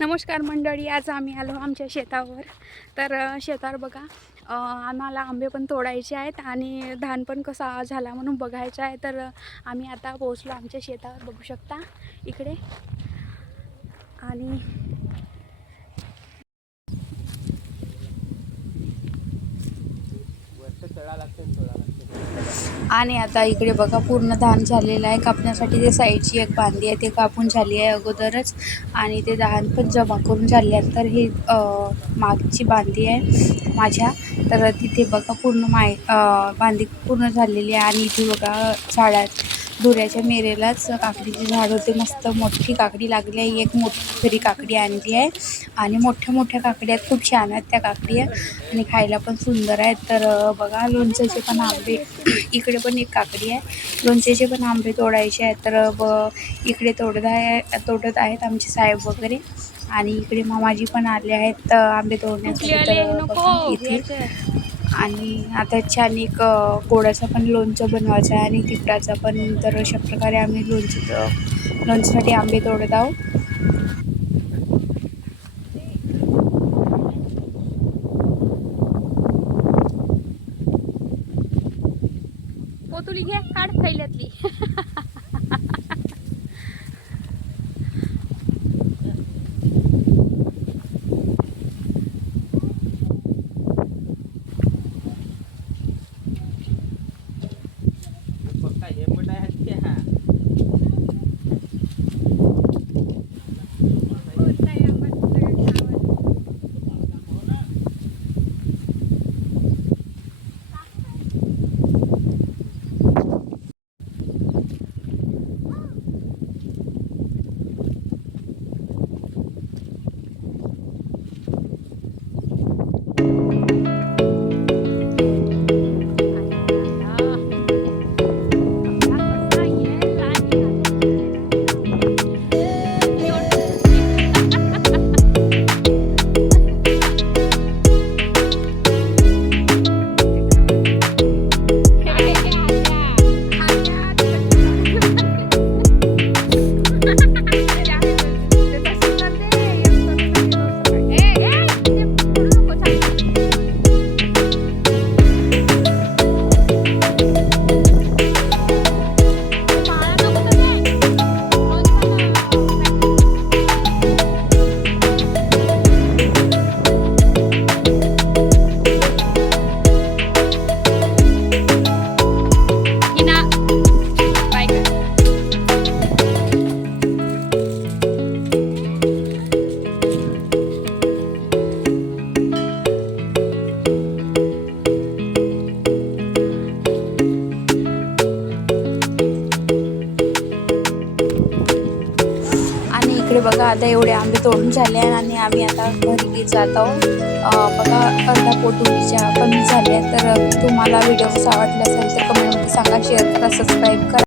नमस्कार मंडळी, आज आम्ही आलो आमच्या शेतावर. तर शेतावर बघा, आम्हाला आंबे पण तोडायचे आहेत आणि धान पण कसा झाला म्हणून बघायचं आहे. तर आम्ही आता पोहोचलो आमच्या शेतावर, बघू शकता इकडे. आणि आणि आता इकडे बघा पूर्ण धान झालेलं आहे. कापण्यासाठी ते साईडची एक बांधी आहे ते कापून झाली आहे अगोदरच, आणि ते धान पण जमा करून झाले आहेत. तर ही मागची बांधी आहे माझ्या. तर तिथे बघा पूर्ण बांधी पूर्ण झालेली आहे. आणि इथे बघा झाडात दुऱ्याच्या मेरेलाच काकडीचे झाड होते. मस्त मोठी काकडी लागली आहे. एक मोठी खरी काकडी आणली आहे आणि मोठ्या मोठ्या काकडी आहेत. खूप छान आहेत त्या काकडी आणि खायला पण सुंदर आहेत. तर बघा लोणच्याचे पण आंबे इकडे पण एक काकडी आहे. लोणच्याचे पण आंबे तोडायचे आहेत. तर इकडे तोडत आहेत आमचे साहेब वगैरे. आणि इकडे मामाजी पण आले आहेत आंबे तोडण्यासाठी. तर बघा इथे. आणि आता छान एक गोडाचं पण लोणचं बनवायचं आहे आणि तिखटाचा पण. तर अशा प्रकारे आम्ही लोणच्यासाठी आंबे तोडत आहोत. पोतुली घे, काढ थैल्यातली. इकडे बघा आता एवढे आंबे तोडून झाले आणि आम्ही आता घरी जात आहोत. बघा अर्धा पोटुलीच्या कमी झाल्या. तर तुम्हाला व्हिडिओ कसा वाटला असेल तर कमेंटमध्ये सांगा, शेअर करा, सबस्क्राईब करा.